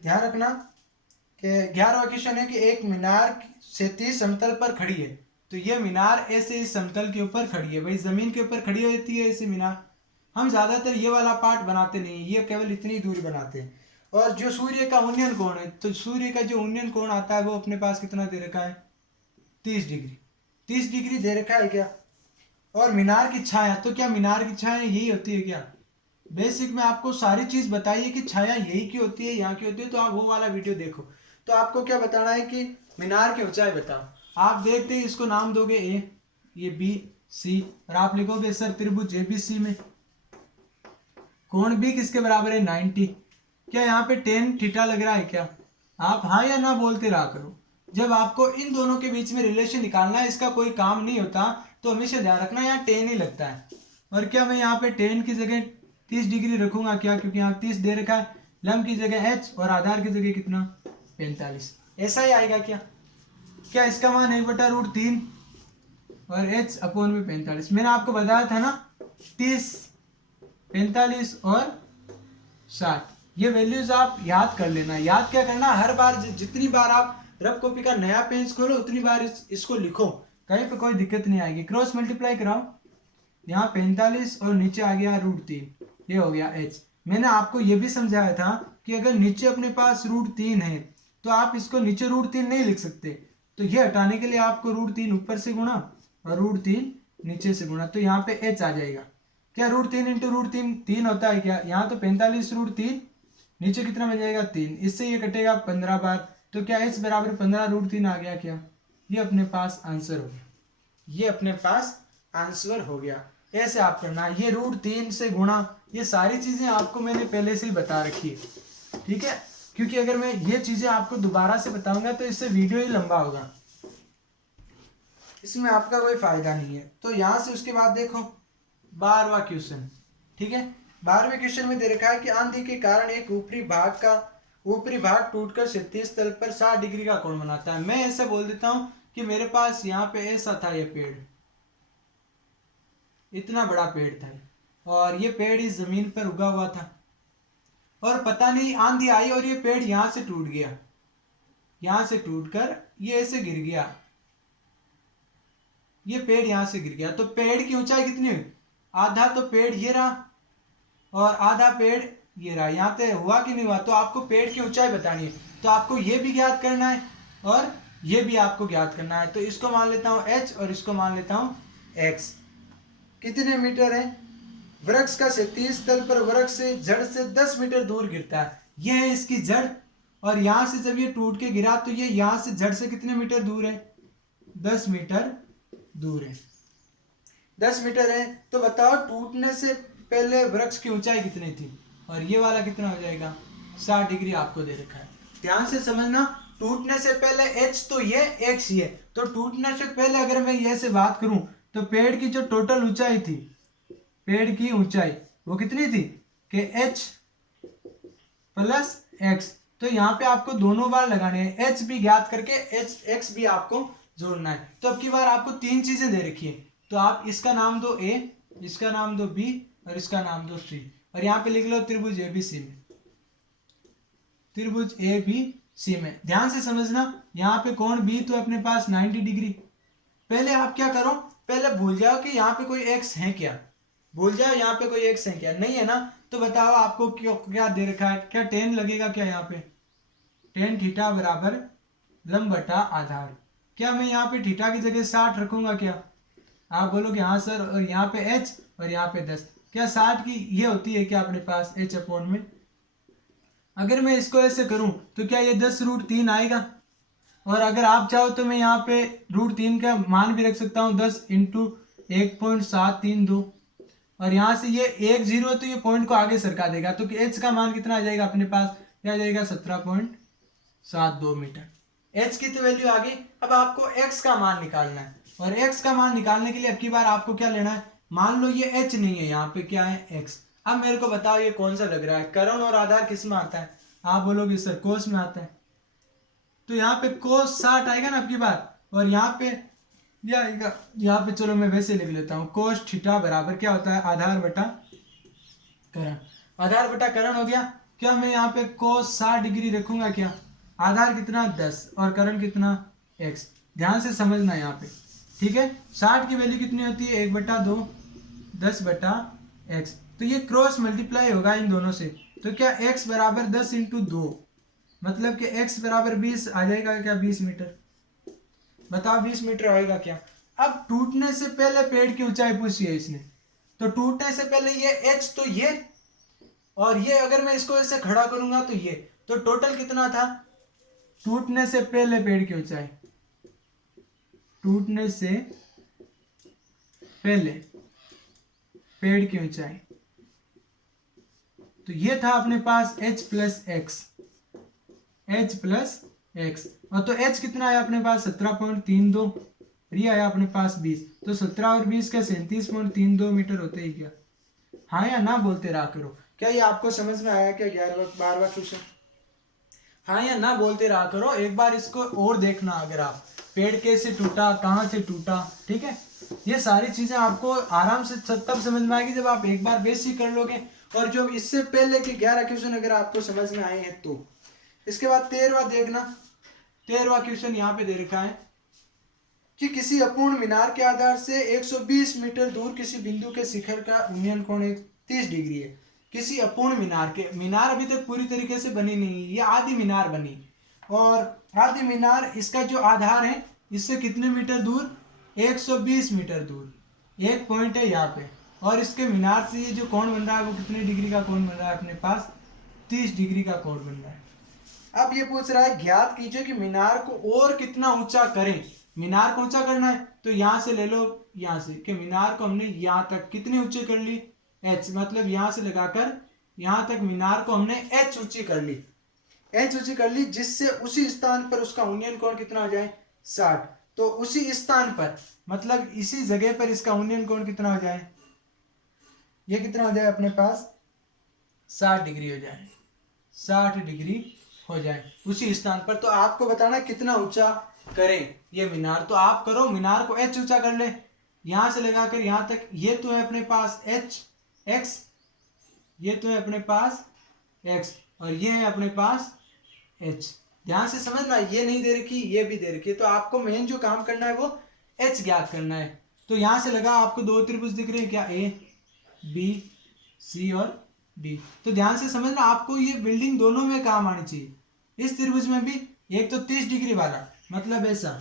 ध्यान रखना कि 11वां क्वेश्चन है कि एक मीनार क्षैतिज समतल पर खड़ी है। तो ये मीनार ऐसे इस समतल के ऊपर खड़ी है, भाई जमीन के ऊपर खड़ी होती है ऐसे मीनार। हम ज्यादातर ये वाला पार्ट बनाते नहीं है, ये केवल इतनी दूरी बनाते हैं। और जो सूर्य का उन्नयन कोण है, तो सूर्य का जो उन्नयन कोण आता है वो अपने पास कितना दे रखा है, 30 डिग्री। 30 डिग्री दे रखा है क्या। और मीनार की छाया, तो क्या मीनार की छाया यही होती है क्या। बेसिक में आपको सारी चीज बताइए कि छाया यही की होती है, यहाँ की होती है, तो आप वो वाला वीडियो देखो। तो आपको क्या बताना है कि मीनार की ऊंचाई बताओ। आप देखते ही इसको नाम दोगे ए, ये बी सी, और आप लिखोगे सर त्रिभुज एबीसी में कोण बी किसके बराबर है 90। क्या यहाँ पे टेन थीटा लग रहा है क्या। आप हाँ या ना बोलते रहा करो। जब आपको इन दोनों के बीच में रिलेशन निकालना है, इसका कोई काम नहीं होता, तो हमेशा ध्यान रखना यहाँ टेन ही लगता है। और क्या मैं यहाँ पे टेन की जगह 30 डिग्री रखूंगा क्या, क्योंकि यहाँ 30 दे रखा है। लंब की जगह एच और आधार की जगह कितना 45, ऐसा ही आएगा क्या। क्या इसका मान 1/√3 और एच अपॉन में 45। मैंने आपको बताया था ना 30, 45 और 60, ये वैल्यूज आप याद कर लेना। याद क्या करना, हर बार जितनी बार आप रफ कॉपी का नया पेज खोलो उतनी बार इसको लिखो, कहीं पे कोई दिक्कत नहीं आएगी। क्रॉस मल्टीप्लाई कराओ, यहाँ 45 और नीचे आ गया √3, ये हो गया h। मैंने आपको ये भी समझाया था कि अगर नीचे अपने पास √3 है तो आप इसको नीचे √3 नहीं लिख सकते, तो ये हटाने के लिए आपको √3 ऊपर से गुणा और √3 नीचे से गुणा, तो यहाँ पे h आ जाएगा। क्या √3 इंटू √3 3 होता है क्या, यहाँ तो 45 √3, नीचे कितना मिल जाएगा 3, इससे ये कटेगा 15 बार, तो क्या h बराबर 15 √3 आ गया क्या। ये अपने पास आंसर हो गया, ये अपने पास आंसर हो गया। ऐसे आप करना, ये √3 से गुणा, ये सारी चीजें आपको मैंने पहले से ही बता रखी है, ठीक है। क्योंकि अगर मैं ये चीजें आपको दोबारा से बताऊंगा तो इससे वीडियो ही लंबा होगा, इसमें आपका कोई फायदा नहीं है। तो यहां से उसके बाद देखो 12वां क्वेश्चन, ठीक है। 12वें क्वेश्चन में दे रखा है कि आंधी के कारण एक ऊपरी भाग टूटकर क्षैतिज तल पर 60 डिग्री का कोण बनाता है। मैं ऐसे बोल देता हूं कि मेरे पास यहाँ पे ऐसा था, ये पेड़, इतना बड़ा पेड़ था, और ये पेड़ इस जमीन पर उगा हुआ था, और पता नहीं आंधी आई और ये पेड़ यहां से टूट गया, यहां से टूटकर ये ऐसे गिर गया, ये पेड़ यहां से गिर गया। तो पेड़ की ऊंचाई कितनी हुई, आधा तो पेड़ ये रहा और आधा पेड़ ये रहा, यहाँ पे हुआ कि नहीं हुआ। तो आपको पेड़ की ऊंचाई बतानी है, तो आपको ये भी ज्ञात करना है और ये भी आपको ज्ञात करना है। तो इसको मान लेता हूं h और इसको मान लेता हूं x। कितने मीटर है, वृक्ष का क्षैतिज तल पर वृक्ष से जड़ से 10 मीटर दूर गिरता है, यह है इसकी जड़, और यहां से जब ये टूट के गिरा तो ये यहां से जड़ से कितने मीटर दूर है, 10 मीटर दूर है। 10 मीटर है, तो बताओ टूटने से पहले वृक्ष की ऊंचाई कितनी थी, और ये वाला कितना हो जाएगा 60 डिग्री आपको दे रखा है। ध्यान से समझना, टूटने से पहले h तो ये x ये, तो टूटने से पहले अगर मैं ये से बात करूं तो पेड़ की जो टोटल ऊंचाई थी, पेड़ की ऊंचाई वो कितनी थी कि h प्लस x। तो यहाँ पे आपको दोनों बार लगाने हैं, h भी ज्ञात करके x भी आपको जोड़ना है। तो अब की बार आपको तीन चीजें दे रखी है, तो आप इसका नाम दो a, इसका नाम दो b और इसका नाम दो c, और यहाँ पे लिख लो त्रिभुज ABC में, त्रिभुज ABC में। ध्यान से समझना, यहाँ पे कोण B तो अपने पास 90 डिग्री। पहले आप क्या करो, पहले भूल जाओ कि यहाँ पे कोई x है क्या, भूल जाओ यहाँ पे कोई x है क्या, नहीं है ना। तो बताओ आपको क्या दे रखा है, क्या tan लगेगा क्या, यहाँ पे tan थीटा बराबर लंब बटा आधार। क्या मैं यहाँ पे थीटा की जगह 60 रखूंगा क्या, आप बोलोगे हाँ सर, और यहाँ पे h और यहाँ पे 10, क्या 60 की ये होती है क्या अपने पास h अपॉन में। अगर मैं इसको ऐसे करूं तो क्या ये 10√3 आएगा, और अगर आप चाहो तो मैं यहाँ पे √3 का मान भी रख सकता हूँ 10 इंटू 1.732, और यहाँ से ये 1 0 है तो ये पॉइंट को आगे सरका देगा, तो h का मान कितना आ जाएगा अपने पास, क्या आ जाएगा 17.72 मीटर। h की तो वैल्यू आ गई, अब आपको x का मान निकालना है, और x का मान निकालने के लिए अब की बार आपको क्या लेना है, मान लो ये h नहीं है, यहाँ पे क्या है x। अब मेरे को बताओ ये कौन सा लग रहा है, करण और आधार किस में आता है, आप बोलोगे सर कोस में आता है, तो यहाँ पे कोस 60 आएगा ना अब की बार, और यहाँ पे ये आएगा, यहाँ पे चलो मैं वैसे लिख लेता हूँ, कोस थीटा बराबर क्या होता है आधार बटा करण। आधार बटा करण हो गया, क्या मैं यहाँ पे cos 60 डिग्री रखूंगा क्या? आधार कितना 10 और करण कितना x। ध्यान से समझना यहाँ पे, ठीक है। 60 की वैल्यू कितनी होती है 1/2 10/x। तो ये क्रॉस मल्टीप्लाई होगा इन दोनों से, तो क्या x बराबर 10 × 2 मतलब कि x बराबर 20 आ जाएगा क्या? 20 मीटर। बताओ 20 मीटर आएगा क्या? अब टूटने से पहले पेड़ की ऊंचाई पूछी है इसने, तो टूटने से पहले ये h तो ये, और ये अगर मैं इसको ऐसे खड़ा करूंगा तो ये, तो टोटल कितना था? टूटने से पहले पेड़ की ऊंचाई, टूटने से पहले पेड़ की ऊंचाई, तो ये था अपने पास h plus x, h plus x. और तो h कितना आया अपने पास 17.32, ये आया अपने पास 20, तो 17 और 20 का 37.32 मीटर होते ही क्या? हाँ या ना बोलते रहा करो। क्या ये आपको समझ में आया क्या 11वां 12वां क्वेश्चन? हाँ या ना बोलते रहा करो। एक बार इसको और देखना, अगर आप पेड़ कैसे टूटा, कहाँ से टूटा, ठीक है, ये सारी चीजें आपको आराम से तब समझ में आएगी जब आप एक बार बेसिक कर लोगे। और जो इससे पहले के 11 क्वेश्चन अगर आपको समझ में आए हैं तो इसके बाद 13वां देखना। 13वां क्वेश्चन यहाँ पे दे रखा है कि किसी अपूर्ण मीनार के आधार से 120 मीटर दूर किसी बिंदु के शिखर का उन्नयन कोण 30 डिग्री है। किसी अपूर्ण मीनार के, मीनार अभी तक पूरी तरीके से बनी नहीं, ये आधी मीनार बनी, और आधी मीनार इसका जो आधार है इससे कितने मीटर दूर? 120 मीटर दूर। एक पॉइंट है यहाँ पे, और इसके मीनार से ये जो कोण बन रहा है वो कितने डिग्री का कोण बन रहा है अपने पास? 30 डिग्री का कोण बन रहा है। अब ये पूछ रहा है ज्ञात कीजिए कि मीनार को और कितना ऊंचा करें। मीनार को ऊंचा करना है तो यहां से ले लो, यहां से कि मीनार को हमने यहां तक कितनी ऊंची कर ली? h, मतलब यहां से लगाकर यहां तक मीनार को हमने h ऊंची कर ली, h ऊंची कर ली, जिससे उसी स्थान पर उसका उन्नयन कोण कितना हो जाए? 60। तो उसी स्थान पर मतलब इसी जगह पर इसका उन्नयन कोण कितना हो जाए? ये कितना हो जाए अपने पास? 60 डिग्री हो जाए, 60 डिग्री हो जाए उसी स्थान पर। तो आपको बताना कितना ऊंचा करें ये मीनार, तो आप करो मीनार को h ऊंचा कर ले, यहां से लगाकर यहां तक। ये तो है अपने पास h x, ये तो है अपने पास x, और ये है अपने पास h। ध्यान से समझना, ये नहीं दे रखी, ये भी दे रखी है, तो आपको मेन जो काम करना है वो h ज्ञात करना है। तो यहां से लगा, आपको दो त्रिभुज दिख रहे हैं क्या? a b c और d। तो ध्यान से समझना, आपको ये बिल्डिंग दोनों में काम आनी चाहिए। इस त्रिभुज में भी एक तो 30 डिग्री वाला, मतलब ऐसा,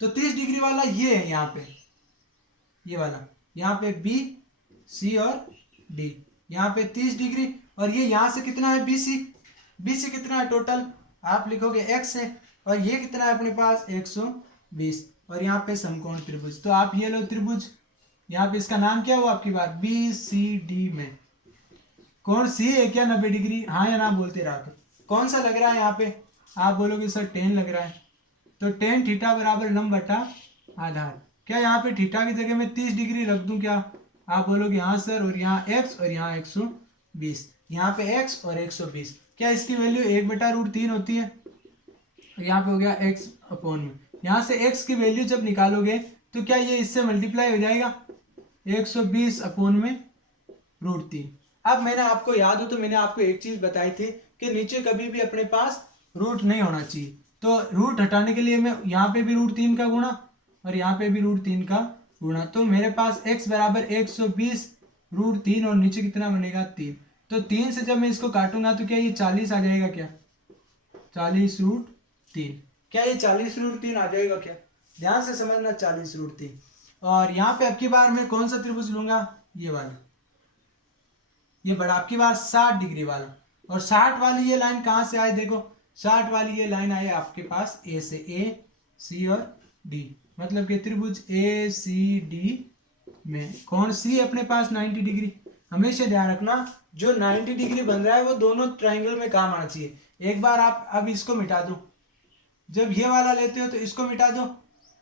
तो 30 डिग्री वाला ये है यहाँ पे, ये वाला, यहाँ पे बी सी और डी, यहाँ पे 30 डिग्री, और ये यहाँ से कितना है? बीसी। बीसी कितना है टोटल? आप लिखोगे x है, और ये कितना है अपने पास? 120, और यहाँ पे समकोण त्रिभुज। तो आप ये लो त्रिभुज, यहाँ पे इसका नाम क्या हुआ आपकी बार? बी सी डी में कौन सी है क्या 90 डिग्री? हाँ या ना बोलते रहा कर। कौन सा लग रहा है यहाँ पे? आप बोलोगे सर tan लग रहा है, तो tan थीटा बराबर लंब बटा आधार। क्या यहाँ पे थीटा की जगह में 30 डिग्री रख दूं क्या? आप बोलोगे हाँ सर, और यहाँ x और यहाँ 120, यहाँ पे x और 120। क्या इसकी वैल्यू 1/√3 होती है? यहाँ पे हो गया x अपॉन में, यहाँ से x की वैल्यू जब निकालोगे तो क्या ये इससे मल्टीप्लाई हो जाएगा? 120 अपॉन में √3। अब मैंने आपको याद हो तो मैंने आपको एक चीज बताई थी कि नीचे कभी भी अपने पास रूट नहीं होना चाहिए, तो रूट हटाने के लिए मैं यहाँ पे भी √3 का गुणा और यहाँ पे भी √3 का गुणा, तो मेरे पास x बराबर 120 √3 और नीचे कितना बनेगा? 3। तो 3 से जब मैं इसको काटूंगा तो क्या ये 40 आ जाएगा क्या? 40√3। क्या ये 40√3 आ जाएगा क्या? ध्यान से समझना, 40√3। और यहाँ पे अब की बार मैं कौन सा त्रिभुज लूंगा? ये वाला, ये बड़ा आपकी बात 60 डिग्री वाला। और 60 वाली ये लाइन कहां से आए? देखो 60 वाली ये लाइन आई आपके पास ए से, ए सी और डी, मतलब कि त्रिभुज ए सी डी में कौन सी अपने पास 90 डिग्री। हमेशा ध्यान रखना, जो 90 डिग्री बन रहा है वो दोनों ट्राइंगल में काम आना चाहिए। एक बार आप अब इसको मिटा दो, जब ये वाला लेते हो तो इसको मिटा दो,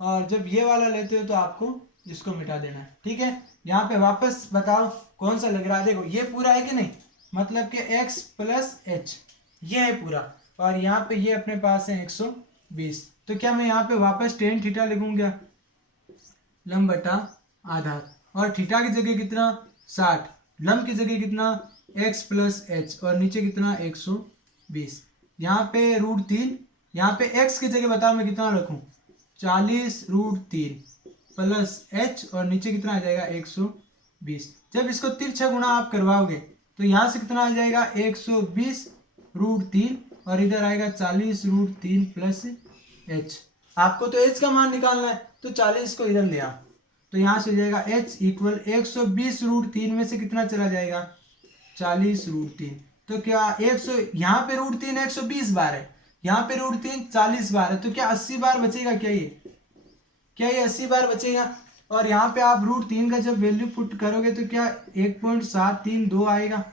और जब ये वाला लेते हो तो आपको इसको मिटा देना है, ठीक है। यहाँ पे वापस बताओ कौन सा लग रहा है? देखो ये पूरा है कि नहीं, मतलब कि x प्लस एच ये है पूरा, और यहाँ पे ये अपने पास है 120। तो क्या मैं यहाँ पे वापस tan थीटा लिखूंगा? लंब बटा आधार, और थीटा की जगह कितना? 60, लंब की जगह कितना? x प्लस एच और नीचे कितना 120। यहाँ पे √3, यहाँ पे x की जगह बताओ मैं कितना रखूँ, 40√3 प्लस h और नीचे कितना आ जाएगा 120। जब इसको तिरछा गुणा आप करवाओगे तो यहाँ से कितना आ जाएगा 120√3 और इधर आएगा 40√3 प्लस h। आपको तो h का मान निकालना है तो 40 को इधर ले आओ, तो यहाँ से हो जाएगा h इक्वल 120√3 में से कितना चला जाएगा 40√3। तो क्या 100, यहाँ पे √3 120 बार है, यहाँ पे √3 40 बार है, तो क्या 80 बार बचेगा क्या ये 80 बार बचेगा। और यहाँ पे आप √3 का जब वैल्यू पुट करोगे तो क्या 1.732 आएगा।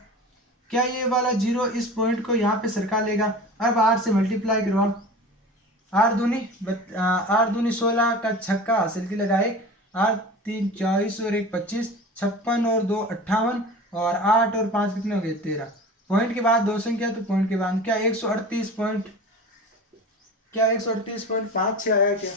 क्या ये वाला जीरो इस पॉइंट को यहाँ पे सरका लेगा। अब 8 से मल्टीप्लाई करवाओ, 8 दूनी 16 का छक्का हासिल की लगाए, 8 3 24 और 1 25, 56 और 2 58 और 8 और 5 कितने हो गए 13। पॉइंट के बाद 2 संख्या तो पॉइंट के बाद क्या 138.56 आया क्या।